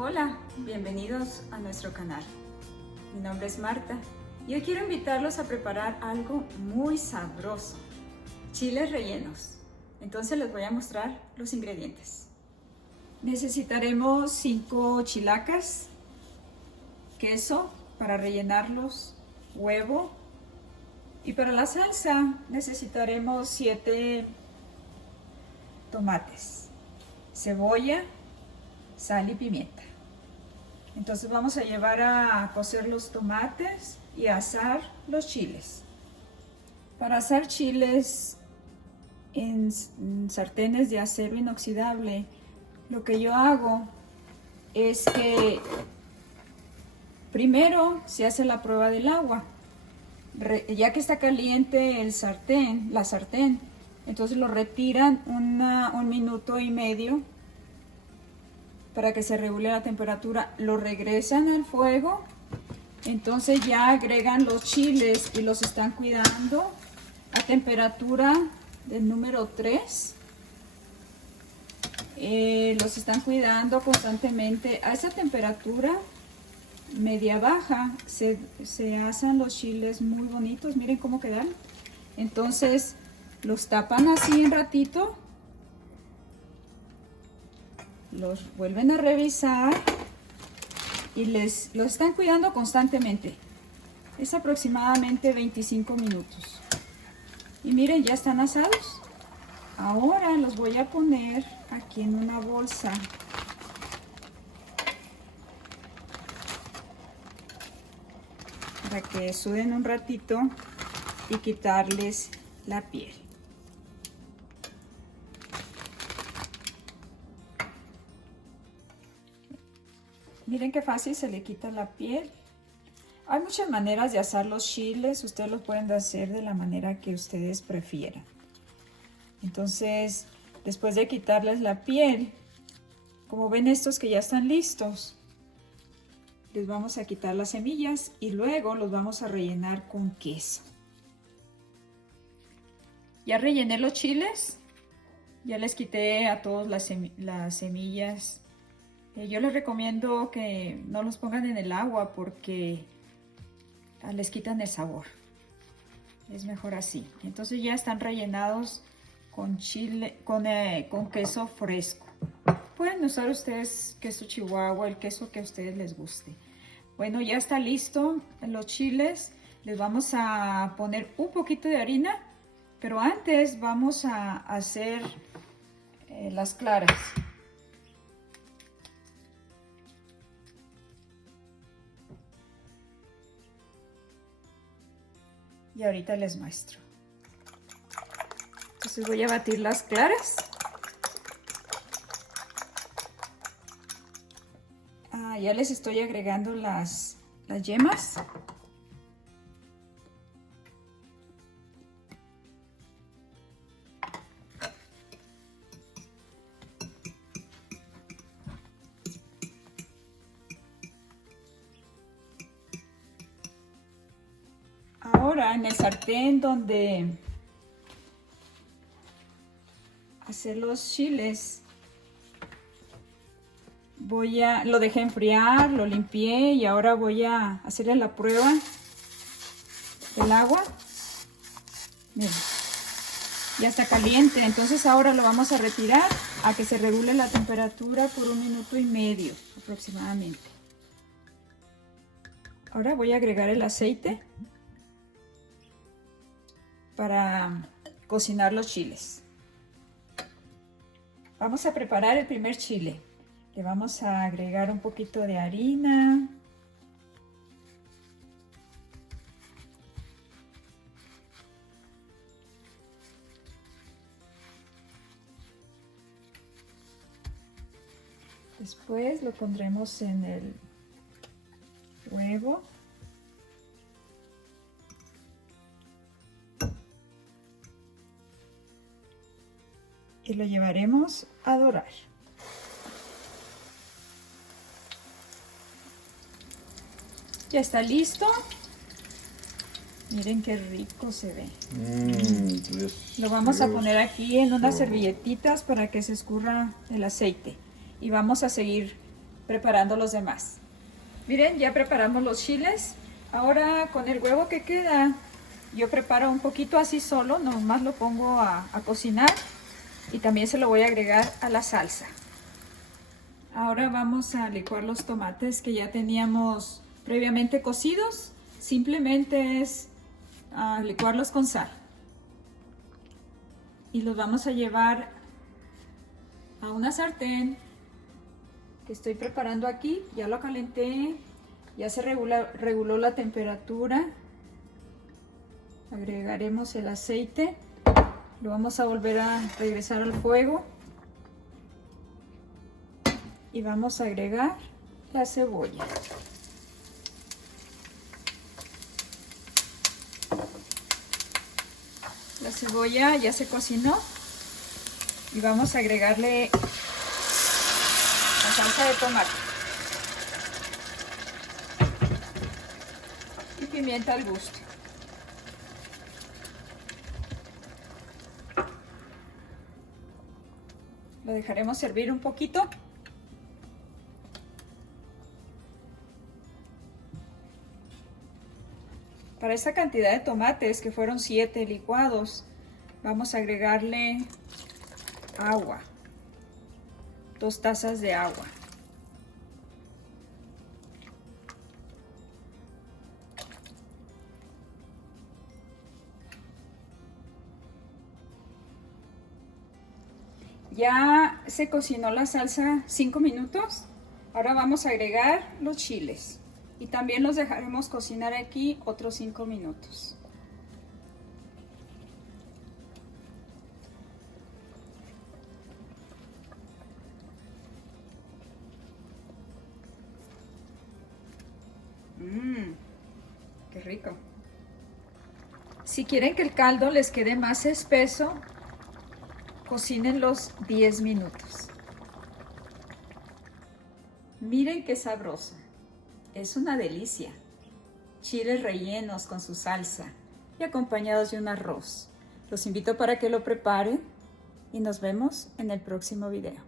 Hola, bienvenidos a nuestro canal. Mi nombre es Marta y hoy quiero invitarlos a preparar algo muy sabroso, chiles rellenos. Entonces les voy a mostrar los ingredientes. Necesitaremos 5 chilacas, queso para rellenarlos, huevo y para la salsa necesitaremos 7 tomates, cebolla, sal y pimienta. Entonces vamos a llevar a cocer los tomates y a asar los chiles. Para asar chiles en sartenes de acero inoxidable, lo que yo hago es que primero se hace la prueba del agua. Ya que está caliente la sartén, entonces lo retiran un minuto y medio para que se regule la temperatura, lo regresan al fuego, entonces ya agregan los chiles y los están cuidando a temperatura del número 3. Los están cuidando constantemente a esa temperatura media baja. Se asan los chiles muy bonitos, miren cómo quedan. Entonces los tapan así un ratito, los vuelven a revisar y los están cuidando constantemente. Es aproximadamente 25 minutos. Y miren, ya están asados. Ahora los voy a poner aquí en una bolsa. Para que suden un ratito y quitarles la piel. Miren qué fácil se le quita la piel. Hay muchas maneras de asar los chiles. Ustedes los pueden hacer de la manera que ustedes prefieran. Entonces, después de quitarles la piel, como ven estos que ya están listos, les vamos a quitar las semillas y luego los vamos a rellenar con queso. Ya rellené los chiles. Ya les quité a todos las semillas. Yo les recomiendo que no los pongan en el agua porque les quitan el sabor. Es mejor así. Entonces ya están rellenados con queso fresco. Pueden usar ustedes queso chihuahua, el queso que a ustedes les guste. Bueno, ya está listo los chiles. Les vamos a poner un poquito de harina, pero antes vamos a hacer las claras. Y ahorita les muestro. Entonces voy a batir las claras. Ya les estoy agregando las yemas. Ahora en el sartén donde hacer los chiles, lo dejé enfriar, lo limpié y ahora voy a hacerle la prueba del agua. Miren, ya está caliente, entonces ahora lo vamos a retirar a que se regule la temperatura por 1 minuto y medio aproximadamente. Ahora voy a agregar el aceite para cocinar los chiles. Vamos a preparar el primer chile. Le vamos a agregar un poquito de harina. Después lo pondremos en el huevo. Y lo llevaremos a dorar. Ya está listo. Miren qué rico se ve. Lo vamos a poner aquí en unas servilletitas para que se escurra el aceite. Y vamos a seguir preparando los demás. Miren, ya preparamos los chiles. Ahora con el huevo que queda, yo preparo un poquito así solo, nomás lo pongo a cocinar y también se lo voy a agregar a la salsa. Ahora vamos a licuar los tomates que ya teníamos previamente cocidos. Simplemente es licuarlos con sal. Y los vamos a llevar a una sartén que estoy preparando aquí. Ya lo calenté, ya se reguló la temperatura. Agregaremos el aceite, lo vamos a volver a regresar al fuego y vamos a agregar la cebolla. La cebolla ya se cocinó y vamos a agregarle la salsa de tomate y pimienta al gusto. Lo dejaremos servir un poquito. Para esta cantidad de tomates, que fueron 7 licuados, vamos a agregarle agua. 2 tazas de agua. Ya se cocinó la salsa 5 minutos. Ahora vamos a agregar los chiles. Y también los dejaremos cocinar aquí otros 5 minutos. Qué rico. Si quieren que el caldo les quede más espeso, cocínenlos 10 minutos. Miren qué sabroso. Es una delicia. Chiles rellenos con su salsa y acompañados de un arroz. Los invito para que lo preparen y nos vemos en el próximo video.